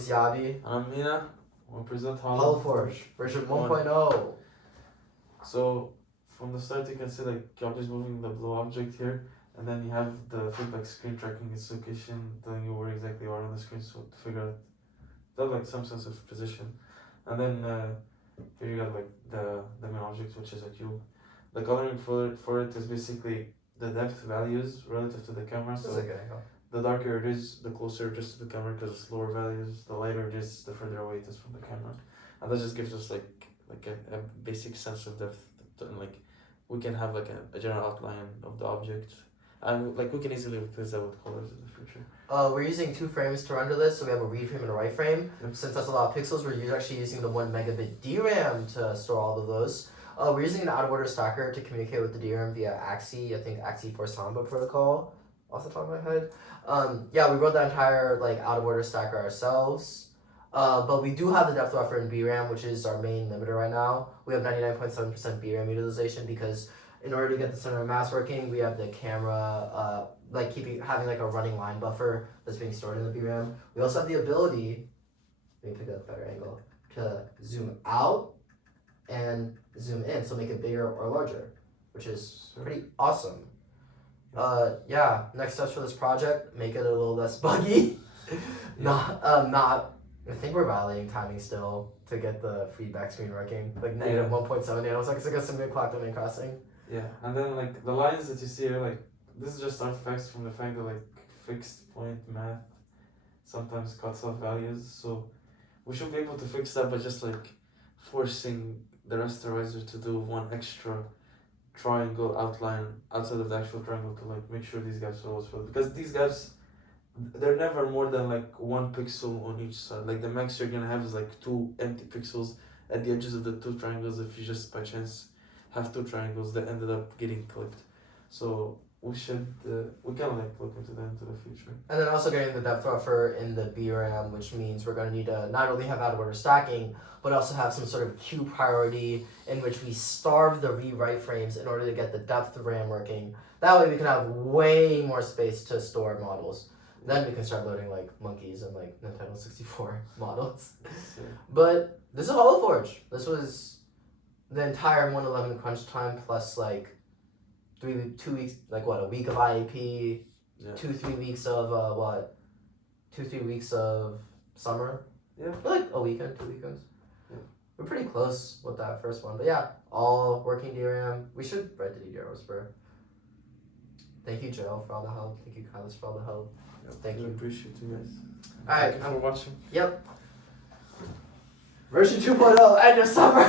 is Yavi. And I'm Mina. We'll present Holofroge, version 1.0. So from the start you can see like you're just moving the blue object here, and then you have the feedback screen tracking its location, telling you where exactly you are on the screen, so to figure out that like some sense of position. And then here you got like the main object, which is a cube. The coloring for it is basically the depth values relative to the camera. So the darker it is, the closer it is to the camera because it's lower values. The lighter it is, the further away it is from the camera. And that just gives us like a basic sense of depth, and like we can have like a general outline of the object, and like we can easily replace that with colors in the future. We're using 2 frames to render this, so we have a read frame and a write frame. Yep. Since that's a lot of pixels, we're actually using the 1 megabit DRAM to store all of those. We're using an out-of-order stacker to communicate with the DRAM via AXI, I think AXI for Samba protocol, off the top of my head. Yeah, we wrote that entire like out-of-order stacker ourselves. But we do have the depth buffer in VRAM, which is our main limiter right now. We have 99.7% VRAM utilization because in order to get the center of mass working, we have the camera having like a running line buffer that's being stored in the VRAM. We also have the ability, let me pick up a better angle, to zoom out and zoom in, so make it bigger or larger, which is pretty awesome. Yeah, next steps for this project, make it a little less buggy. I think we're violating timing still to get the feedback screen working, like negative 1.7 nanos, like it's like a single clock domain crossing. Yeah, and then like the lines that you see here, like this is just artifacts from the fact that like fixed point math sometimes cuts off values, so we should be able to fix that by just like forcing the rasterizer to do one extra triangle outline outside of the actual triangle to like make sure these gaps are always filled, because these gaps, they're never more than like 1 pixel on each side. Like the max you're gonna have is like 2 empty pixels at the edges of the 2 triangles if you just by chance have 2 triangles that ended up getting clipped. So we can like look into that into the future. And then also getting the depth buffer in the VRAM, which means we're gonna need to not only have out-of-order stacking, but also have some sort of queue priority in which we starve the read-write frames in order to get the depth of RAM working. That way we can have way more space to store models. Then we can start loading like monkeys and like Nintendo 64 models. Yeah. But this is Holofroge. This was the entire 111 crunch time plus like 2 weeks, like what, a week of IAP, 2-3 weeks of 2-3 weeks of summer. Yeah. Like a weekend, 2 weekends. Yeah. We're pretty close with that first one. But yeah, all working DRAM. We should write the DDR whisper. Thank you, Joe, for all the help. Thank you, Kylis, for all the help. Yep. Thank you. Appreciate you guys. Alright, Thank you for watching. Yep. Version 2.0, end of summer.